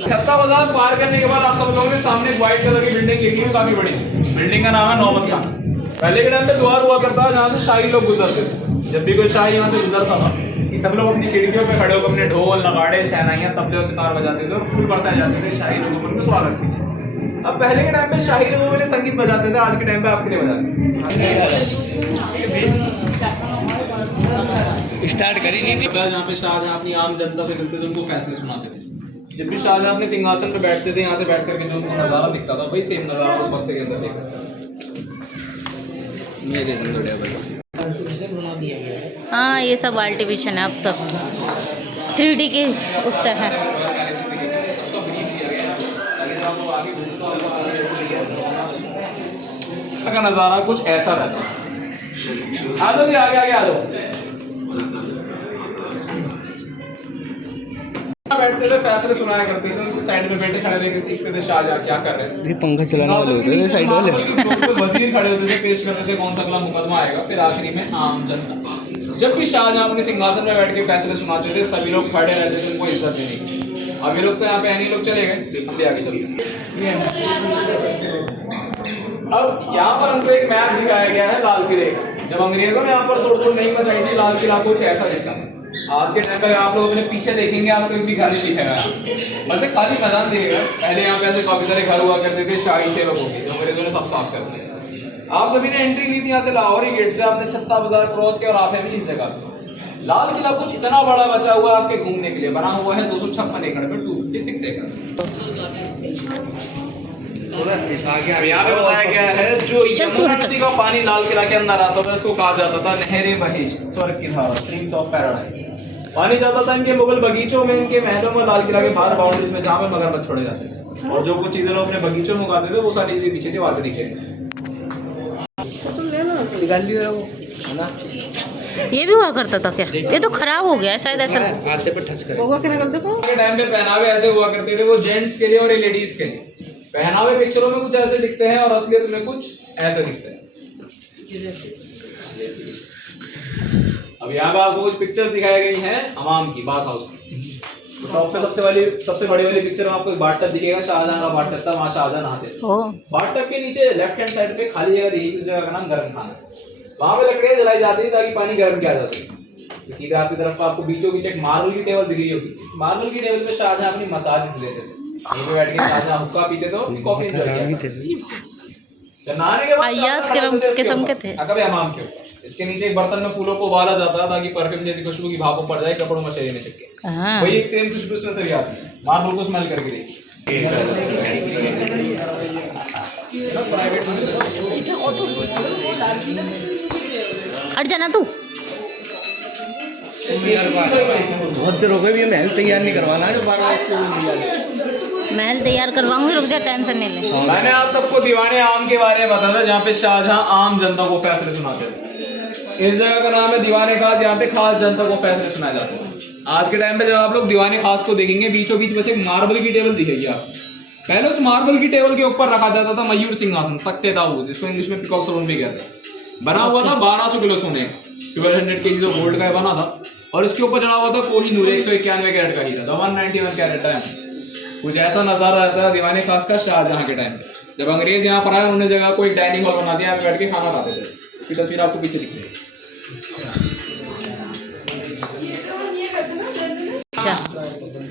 छत्ता बाजार पार करने के बाद आप सब लोगों ने सामने एक व्हाइट कलर की बिल्डिंग देखी है, काफी बड़ी। बिल्डिंग का नाम है नौबतिया। पहले के टाइम पे द्वार हुआ करता था जहाँ से शाही लोग गुजरते थे। जब भी कोई शाही यहाँ से गुजरता था, ये सब लोग अपनी खिड़कियों पे खड़े होकर अपने ढोल नगाड़े शहनाइयाँ तबले और सितार बजाते थे और फूल बरसाए जाते थे शाही लोगों को उनका स्वागत के लिए। अब पहले के टाइम पे शाही लोगों के लिए संगीत बजाते थे, आज के टाइम पे आपके लिए बजाते स्टार्ट करी नहीं थी। जहाँ पे शाहजहां अपनी आम जनता से मिलते थे, उनको फैसले सुनाते थे। जब भी शाहजहां अपने सिंहासन पे बैठते थे, यहाँ से बैठ करके जो उनको नज़ारा दिखता था वही सेम नज़ारा उस बक्से के अंदर देख सकते थे। हाँ, ये सब आर्टिफिशियल है अब तो, 3D के उससे है। का नज़ारा कुछ ऐसा रहता है। आ जाओ जी, आगे आगे आ जाओ। बैठते थे, फैसले सुनाया करते थे, उनके साइड में बैठे खड़े रह के सीखते थे शाहजहां क्या कर रहे थे। पंखा चलाने वाले होते थे साइड वाले। वजीर खड़े होते थे, पेश करते थे कौन सा अगला मुकदमा आएगा, फिर आखिरी में आम जनता। जब भी शाहजहां अपने सिंहासन में बैठ के फैसले सुनाते थे, सभी लोग खड़े रहते थे उनको इज्जत देने की। अब ये लोग तो यहाँ पे नहीं, लोग चले गए, हम भी आगे चलते हैं। अब यहाँ पर हमको एक मैप दिखाया गया है लाल किले का। जब अंग्रेजों ने यहाँ पर तोड़ नहीं मचाई थी, लाल किला कुछ ऐसा दिखता था। आज के टाइम पर आप लोग अपने पीछे देखेंगे, आपको एक भी घर नहीं दिखेगा, मतलब खाली मैदान दिखेगा। पहले यहाँ पे ऐसे काफी सारे घर हुआ करते थे शाही सेवकों के, जो अंग्रेजों ने सब साफ कर दिया। आप सभी ने एंट्री ली थी यहाँ से लाहौरी गेट से, आपने छत्ता बाजार क्रॉस किया और आप है इस जगह। लाल किला कुछ इतना बड़ा बचा हुआ आपके घूमने के लिए, बना हुआ है 256 एकड़ में, 256 एकड़। यहाँ पे बताया गया है जो यमुना नदी का पानी लाल किला के अंदर आता था, इसको कहा जाता था नहरे बहेश, स्वर्ग की धारा, स्ट्रीम्स ऑफ पैराडाइज। पानी जाता था इनके मुगल बगीचों में, इनके महलों में, लाल किला के बाहर बाउंड्रीज में, जहाँ पे मगरमच्छ छोड़े जाते थे। और जो कुछ चीजें लोग अपने बगीचों में उगाते थे वो सारी चीजें पीछे दीवार पे दिखे। ये भी हुआ करता था क्या? ये तो खराब हो गया शायद, ऐसा हाथ पे टच करे। के टाइम पे पहनावे ऐसे हुआ करते थे, वो जेंट्स के लिए और लेडीज के लिए। पहनावे पिक्चरों में कुछ ऐसे दिखते हैं और असलियत में कुछ ऐसे दिखते हैं। अब यहाँ पे आपको कुछ पिक्चर्स दिखाई गई हैं हमाम की, बाथ हाउस की। तो टॉप पे सबसे बड़ी वाली पिक्चर में आपको एक बाथटब दिखेगा, शाहजहां का बाथटब था, वहाँ शाहजहां नहाते थे। बाथटब के नीचे लेफ्ट हैंड साइड पे खाली जगह दिखेगी, उस जगह का नाम गर्म खाना। वहाँ पे लकड़ियाँ जलाई जाती थी ताकि पानी गर्म किया जा सके। सीधे आपकी तरफ आपको बीचों बीच एक मार्बल की टेबल दिख रही होगी। इस मार्बल की टेबल पे शाहजहां अपनी मसाज लेते थे, यहीं पे बैठ के शाहजहां हुक्का पीते थे और कॉफी एंजॉय करते थे। नहाने के बाद किस्म के थे अकब हमाम के ऊपर, इसके नीचे एक बर्तन में फूलों को उबाला जाता है ताकि परफ्यूम जैसी खुशबू की भाप पड़ जाए कपड़ों में, शरीर में चिपके। वही एक सेम खुशबू इसमें से भी आती है। मार्बल को स्मेल करके देखिए। हट जाना तू। बहुत देर हो गई, महल तैयार नहीं करवाना है जो महल तैयार करवाऊंगी, रुक जा, टेंशन नहीं ले। मैंने आप सबको दीवाने आम के बारे में बताया था, जहाँ पे शाहजहां आम जनता को फैसले सुनाते थे। इस जगह का नाम है दीवाने खास, यहाँ पे खास जनता को फैसले सुनाए जाते हैं। आज के टाइम पे जब आप लोग दीवाने खास को देखेंगे, बीचों बीच बस एक मार्बल की टेबल दिखेगी आपको। पहले उस मार्बल की टेबल के ऊपर रखा जाता था मयूर सिंहासन, तख्ते दाऊद, जिसको इंग्लिश में पीकॉक थ्रोन भी कहते हैं। बना हुआ था 1200 किलो सोने, 1200 kg जो गोल्ड का बना था, और इसके ऊपर चढ़ा हुआ था कोहिनूर 191 कैरेट का हीरा, 191 कैरेट है। कुछ ऐसा नजारा रहता है दीवाने खास का शाहजहां के टाइम पे। जब अंग्रेज यहाँ पर आए, उन्होंने जगह को एक डाइनिंग हॉल बना दिया, यहाँ पे बैठ के खाना खाते थे। इसकी तस्वीर आपको पीछे दिख रही है।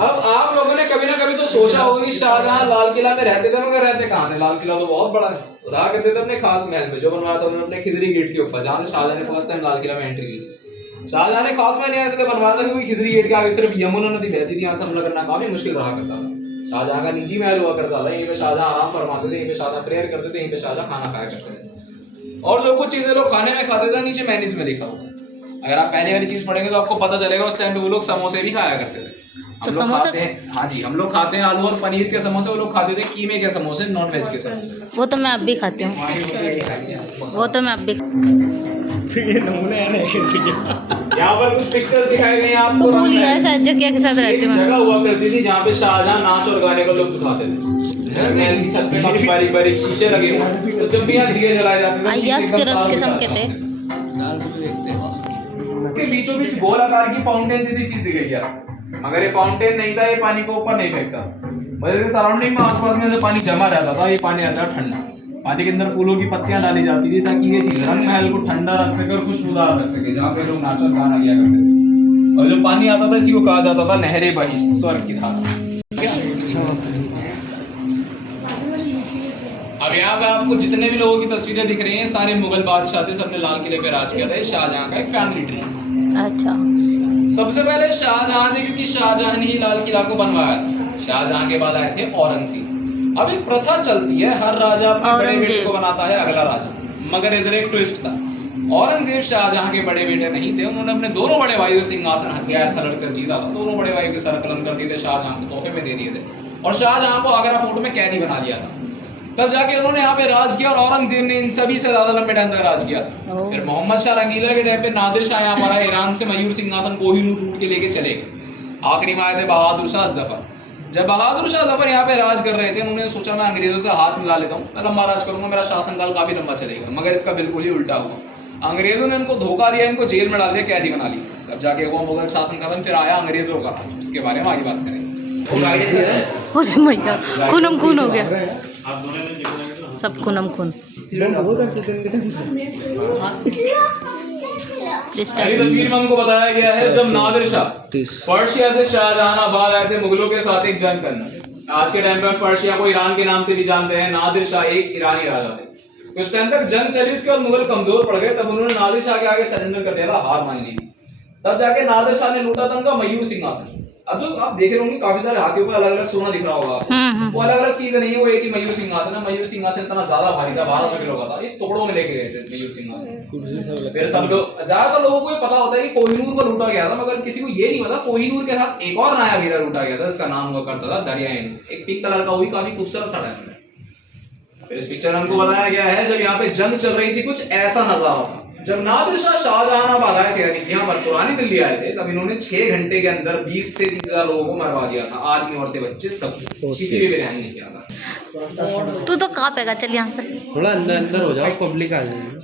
अब आप लोगों ने कभी ना कभी तो सोचा होगा कि शाहजहां लाल किला में रहते थे, मगर रहते कहाँ थे? लाल किला तो बहुत बड़ा रहा करते थे अपने खास महल में, जो बनवाया था उन्होंने अपने खिजरी गेट के ऊपर, जहाँ से शाहजहां ने फर्स्ट टाइम लाल किला में एंट्री की। शाहजहां ने खास महल इसलिए बनवाया था क्योंकि खिजरी गेट के आगे सिर्फ यमुना नदी बहती थी, यहाँ से हमला करना काफी मुश्किल रहा करता था। शाहजहां का निजी महल हुआ करता था, यहीं पे शाहजहां आराम फरमाते थे, यहीं पे शाहजहां प्रेयर करते थे, यहीं पे शाहजहां खाना खाया करते थे। और जो कुछ चीजें लोग खाने में खाते थे, नीचे मेन्यूज में लिखा हुआ। अगर आप पहले वाली चीज पढ़ेंगे तो आपको पता चलेगा उस टाइम पे वो लोग समोसे भी खाया करते थे। हम लोग खाते हैं, हाँ जी, हम लोग खाते हैं आलू और पनीर के समोसे, वो लोग खाते थे कीमे के समोसे, नॉन वेज के समोसे। वो तो मैं अब भी खाती हूँ, वो तो मैं अब भी। ये नमूने हैं ना कैसे यहाँ पर कुछ पिक्चर दिखाए गए हैं आपको। तो भूल गया शायद जकिया के साथ रहती हूँ। जगह हुआ करती थी जहाँ पे शाहजहां नाच और गाने का लुत्फ उठाते थे। महल की छत पे काफी बारीक बारीक शीशे लगे हुए, तो जब भी यहाँ दिए जलाए जाते थे अय्यास के रस किस्म के थे। के बीचों बीच गोल आकार की फाउंटेन जैसी चीज दिख गई यार, मगर ये फाउंटेन नहीं था, ये पानी को ऊपर नहीं फेंकता, मतलब सराउंडिंग में आसपास में से पानी जमा रहता था। ये पानी आता था ठंडा, पानी के अंदर फूलों की पत्तियां डाली जाती थी ताकि ये चीज रंग महल को ठंडा रख सके और खुशबूदार रख सके, जहाँ पे लोग नाच और गाना किया करते थे। और जो पानी आता था इसी को कहा जाता था नहरे बहिश्त, स्वर्ग की धारा। अब यहाँ पे आपको जितने भी लोगों की तस्वीरें दिख रही हैं सारे मुगल बादशाह थे, सबने लाल किले पे राज किया था। ये शाहजहां का एक फैमिली ट्री। अच्छा, सबसे पहले शाहजहां थे क्योंकि शाहजहां ने ही लाल किला को बनवाया था। शाहजहां के बाद आए थे औरंगजेब। अब एक प्रथा चलती है, हर राजा अपने बड़े बेटे को बनाता है अगला राजा, मगर इधर एक ट्विस्ट था। औरंगजेब शाहजहां के बड़े बेटे नहीं थे, उन्होंने अपने दोनों बड़े भाइयों सिंहासन हथियाया था, लड़कर जीता था, दोनों बड़े भाइयों के सर कलम कर दिए थे, शाहजहां को तोहफे में दे दिए थे और शाहजहां को आगरा फोर्ट में कैदी बना लिया था। तब जाके उन्होंने यहाँ पे राज किया और औरंगजेब ने इन सभी से ज्यादा लंबे टाइम तक राज किया। फिर मोहम्मद शाह रंगीला के टाइम पे नादिर शाह यहाँ पर आए, ईरान से मयूर सिंहासन कोहिनूर लूट के लेके चले गए। आखिरी में आए थे बहादुर शाह जफर। जब बहादुर शाह जफर यहाँ पे राज कर रहे थे, उन्होंने सोचा मैं अंग्रेजों से हाथ मिला लेता हूँ, मैं लंबा राज करूंगा, मेरा शासनकाल काफी लंबा चलेगा, मगर इसका बिल्कुल ही उल्टा हुआ। अंग्रेजों ने इनको धोखा दिया, इनको जेल में डाल दिया, कैदी बना लिया। तब जाके हुआ मुगल शासन खत्म, फिर आया अंग्रेजों का, उसके बारे में आगे बात करेंगे। अरे भैया खूनम खून हो गया, सब खूनम खून। पहली तस्वीर में हमको बताया गया है जब नादिर शाह पर्शिया से शाहजहानाबाद आए थे मुगलों के साथ एक जंग करना। आज के टाइम पे पर्शिया को ईरान के नाम से भी जानते हैं। नादिर शाह एक ईरानी राजा थे। कुछ टाइम तक जंग चली, उसके बाद मुगल कमजोर पड़ गए, तब उन्होंने नादिर शाह के आगे सरेंडर कर दिया था, हार मान ली। तब जाके नादिर शाह ने लूटा था उनका मयूर सिंहासन। अब जो आप देख रहे होंगे काफी सारे हाथियों पर अलग अलग सोना दिख रहा होगा आपको, वो अलग अलग चीजें नहीं है, वो एक ही मयूर सिंहासन है। मयूर सिंहासन इतना ज्यादा भारी था, 1200 किलो का था, ये टुकड़ों में लेके गए थे मयूर सिंहासन। फिर सब लोग, ज्यादातर लोगों को ये पता होता है कि कोहिनूर पर लूटा गया था, मगर किसी को ये नहीं पता कोहिनूर के साथ एक और नया हीरा लूटा गया था, इसका नाम हुआ करता था दरियाइन, एक पिंक कलर का, वो भी काफी खूबसूरत सा डायमंड है। फिर इस पिक्चर में हमको बताया गया है जब यहाँ पे जंग चल रही थी, कुछ ऐसा नजारा था। जब नादिर शाह शाहजहानाबाद आए थे, यानी यहाँ पर पुरानी दिल्ली आए थे, तब इन्होंने 6 घंटे के अंदर 20 से 30,000 लोगों को मरवा दिया था, आदमी औरतें बच्चे सब, किसी भी ध्यान नहीं किया था। तू तो कहाँ पेगा, चल यहाँ से थोड़ा अंदर अंदर हो जाओ, पब्लिक आ जाएगी।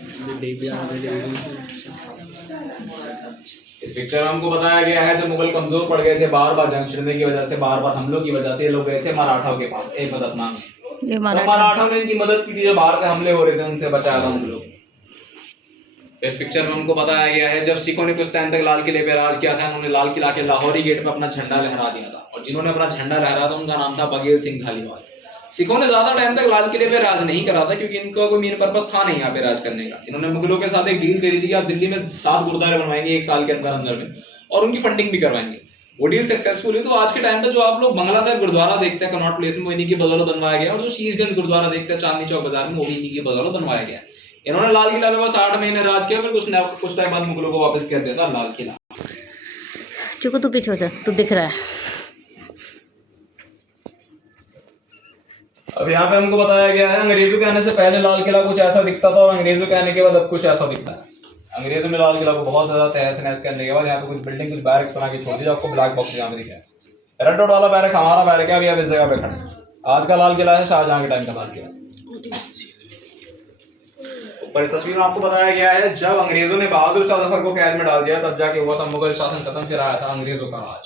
इस पिक्चर में हमको बताया गया है जब मुगल कमजोर पड़ गए थे, बार बार जंग छिड़ने की वजह से, बार बार हमलों की वजह से, ये लोग गए थे मराठाओं के पास एक मदद मांगे। मराठाओं ने इनकी मदद की थी, जब बाहर से हमले हो रहे थे उनसे बचाया था मुगलों। इस पिक्चर में हमको बताया गया है जब सिखों ने कुछ टाइम तक लाल किले पे राज किया था, उन्होंने लाल किला के लाहौरी गेट पे अपना झंडा लहरा दिया था, और जिन्होंने अपना झंडा लहराया था उनका नाम था बघेल सिंह धालीवाल। सिखों ने ज्यादा टाइम तक लाल किले पे राज नहीं करा था क्योंकि इनका कोई मेन पर्पस था नहीं यहाँ पे राज करने का। इन्होंने मुगलों के साथ एक डील करी थी, आप दिल्ली में 7 गुरुद्वारे बनवाएंगे 1 साल के अंदर में, और उनकी फंडिंग भी करवाएंगे। वो डील सक्सेसफुल हुई। तो आज के टाइम पे जो आप लोग बंगला साहिब गुरुद्वारा देखते हैं कनॉट प्लेस में, वो इन्हीं की बदौलत बनवाया गया, और जो शीशगंज गुरुद्वारा देखते हैं चांदनी चौक बाजार में, वो भी इन्हीं की बदौलत बनवाया गया। इन्होंने लाल किला पे बस 8 महीने राज किया, फिर कुछ टाइम बाद मुगलों को वापस कर दिया था लाल किला। चुको तू पीछे हो जा, तू दिख रहा है। अब यहाँ पे हमको बताया गया है अंग्रेजों के आने से पहले लाल किला कुछ ऐसा दिखता था, और अंग्रेजों के आने के बाद अब कुछ ऐसा दिखता है। अंग्रेजों ने लाल किला को बहुत ज्यादा तहस नहस करने के बाद यहाँ पे कुछ बिल्डिंग, कुछ बैरक्स बना के छोड़ दिया। आपको ब्लैक बॉक्स यहाँ पे दिख रहा है, रेड डॉट वाला बैरक हमारा बैरक है, अभी आप इस जगह पे खड़े। आज का लाल किला है शाहजहां के टाइम का लाल किला। ऊपर इस तस्वीर में आपको बताया गया है जब अंग्रेजों ने बहादुर शाह जफर को कैद में डाल दिया, तब जाके हुआ था मुगल शासन खत्म, फिर आया था अंग्रेजों का राज।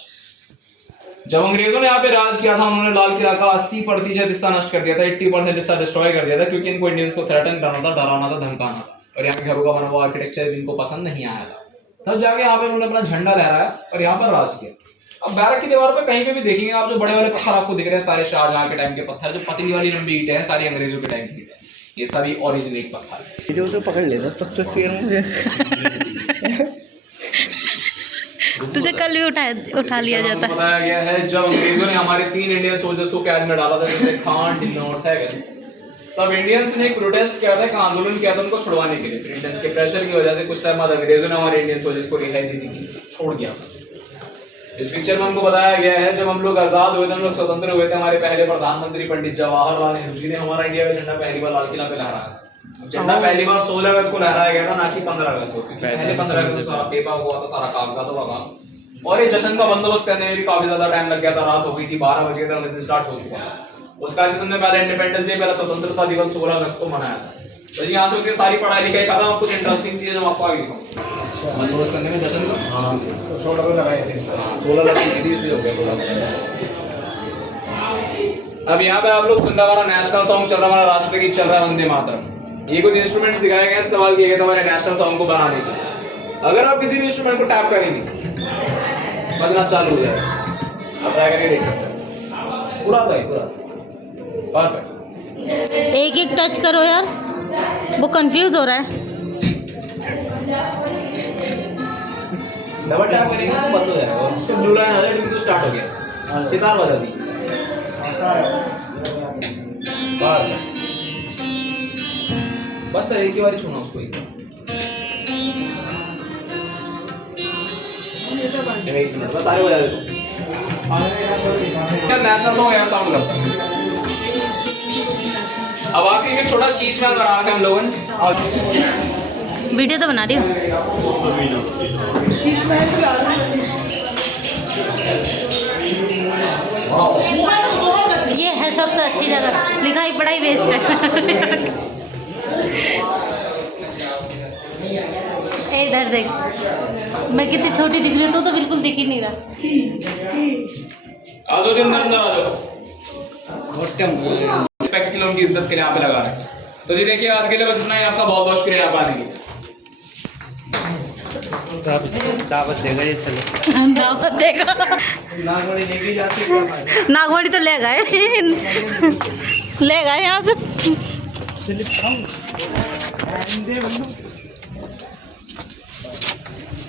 जब अंग्रेजों ने यहाँ पे राज किया था, उन्होंने लाल किला का 80% हिस्सा नष्ट कर दिया था, 80% हिस्सा डिस्ट्रॉय कर दिया था, क्योंकि इनको इंडियंस को थ्रेटन करना था, डराना था, धमकाना था, और यहाँ पे घरों का बना हुआ आर्किटेक्चर इनको पसंद नहीं आया था। तब जाके यहाँ पे उन्होंने अपना झंडा लहराया और यहाँ पर राज किया। अब बैरक की दीवार पे कहीं पे भी देखेंगे आप, जो बड़े वाले पत्थर आपको दिख रहे हैं, सारे शाहजहां के टाइम के पत्थर, जो पतली वाली लंबी ईंटें हैं, सारी अंग्रेजों के टाइम की ईंटें, ये सभी ओरिजिनल पत्थर। जो तो पकड़ लेता तब तो फिर मुझे तुझे कल भी उठा लिया जाता है। बताया गया है जब अंग्रेजों ने हमारे 3 इंडियन सोल्जर्स को कैद में डाला था, जैसे खान, ढिल्लों और सैगल, तब इंडियंस ने एक प्रोटेस्ट किया था, एक आंदोलन किया था उनको छुड़वाने के लिए। फिर इंडियंस के प्रेशर की वजह से कुछ टाइम बाद अंग्रेजों ने हमारे इंडियन सोल्जर्स को रिहाई दे दी, छोड़ दिया। इस पिक्चर में हमको बताया गया है जब हम लोग आजाद हुए थे, हम लोग स्वतंत्र हुए थे, हमारे पहले प्रधानमंत्री पंडित जवाहरलाल नेहरू जी ने हमारा इंडिया का झंडा पहली बार लाल किला पे लहराया। झंडा पहली बार 16 अगस्त को लहराया गया था, ना कि 15 अगस्त को, क्योंकि पहले 15 अगस्त को सारा पेपर हुआ था, सारा कागजातों का काम। और ये जश्न का बंदोबस्त करने में भी काफी ज्यादा टाइम लग गया था, रात हो गई थी, 12 बजे तक स्टार्ट हो चुका था। उसका हमने पहले इंडिपेंडेंस डे, पहला स्वतंत्रता दिवस 16 अगस्त को मनाया था। तो यहाँ से होती सारी पढ़ाई लिखाई खत्म, कुछ इंटरेस्टिंग चीजें हम आपको आगे दिखाऊंगा। बंदोबस्त करने में जश्न का हाँ 16 को लगाए थे, 16 लगी थी, हो गया। अब यहाँ पे आप लोग सुन रहा हमारा नेशनल सॉन्ग चल रहा है, हमारा राष्ट्रगीत चल रहा है, वंदे मातरम। ये कुछ इंस्ट्रूमेंट्स दिखाए गए, इस्तेमाल किए गए थे हमारे नेशनल सॉन्ग को बनाने के लिए। अगर आप किसी भी इंस्ट्रूमेंट को टैप करेंगे बजना चालू हो जाएगा। आप ट्राई करके देख सकते हैं, पूरा परफेक्ट। एक एक टच करो यार, वो कंफ्यूज हो रहा है। डबल टैप करेंगे तो बंद हो जाएगा और उससे ब्लू लाइन आ जाएगी तो स्टार्ट हो गया। सितार बजा दी, बस एक ही बार छूना उसको। एक मिनट बस आगे बजा दे तू। नेशनल सॉन्ग ऐसा साउंड करता है। अब आके एक छोटा शीश में बना के हम लोगों ने वीडियो तो बना रही हूँ। ये है सबसे अच्छी जगह, लिखाई पढ़ाई वेस्ट है। ए इधर देख, मैं कितनी छोटी दिख रही हूँ, तो बिल्कुल दिख ही नहीं रहा। आ जाओ अंदर आ जाओ। रिस्पेक्ट के लिए, उनकी इज्जत के लिए यहाँ पे लगा रहे हैं। तो जी देखिए आज के लिए बस इतना ही। आपका बहुत बहुत शुक्रिया यहाँ पे आने के लिए। दावत देगा ये, चलो दावत देगा। नागवाड़ी लेके जाते, नागवाड़ी तो ले गए यहाँ से।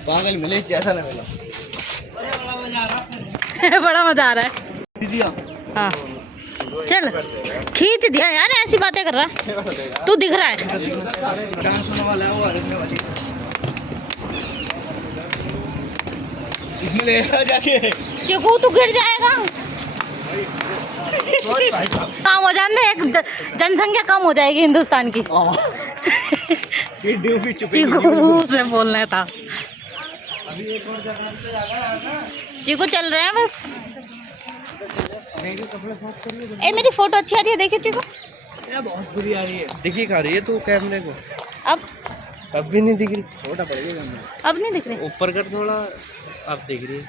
पागल मिले जैसा ना मिला। बड़ा मजा आ रहा है। हाँ चल खींच दिया यार, ऐसी बातें कर रहा तू, दिख रहा है। डांस होने वाला है वो, इसमें ले जाके क्यों तू गिर जाएगा। काम हो जाने, एक जनसंख्या कम हो जाएगी हिंदुस्तान की। चीकू से बोलना था। चीकू चल रहे हैं बस। ए मेरी फोटो अच्छी आ रही है, देखिए चीकू। बहुत बुरी आ रही है, दिखी खा रही है तू कैमरे को। अब भी नहीं दिख रही, छोटा पड़ेगा। अब नहीं दिख रही, ऊपर कर थोड़ा, अब दिख रही है।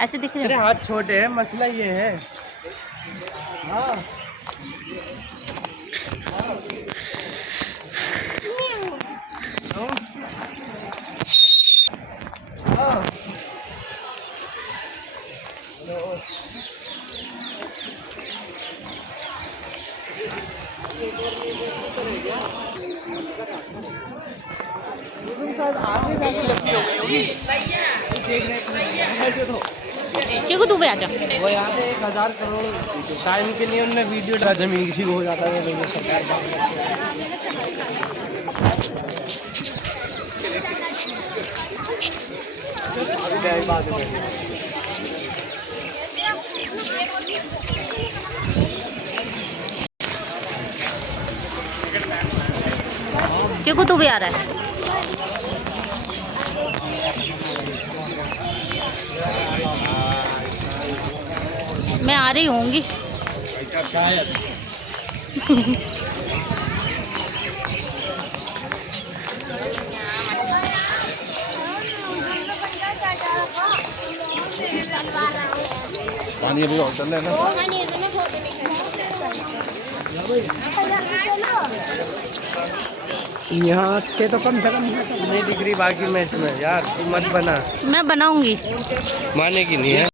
ऐसे दिख रही है। हाथ छोटे हैं, मसला ये है। हाँ चीकू तू भी आ जा। वो याद है 1000 करोड़ टाइम के लिए उन्होंने वीडियो डाला, जमीन किसी को हो जाता है तो सरकार चीकू तू भी आ रहा है। मैं आ रही होंगी। पानी अभी और चल रहा है ना। यहाँ से तो कम से कम नहीं दिख रही बाकी मैच में यार, तू मत बना। मैं बनाऊंगी, माने की नहीं है।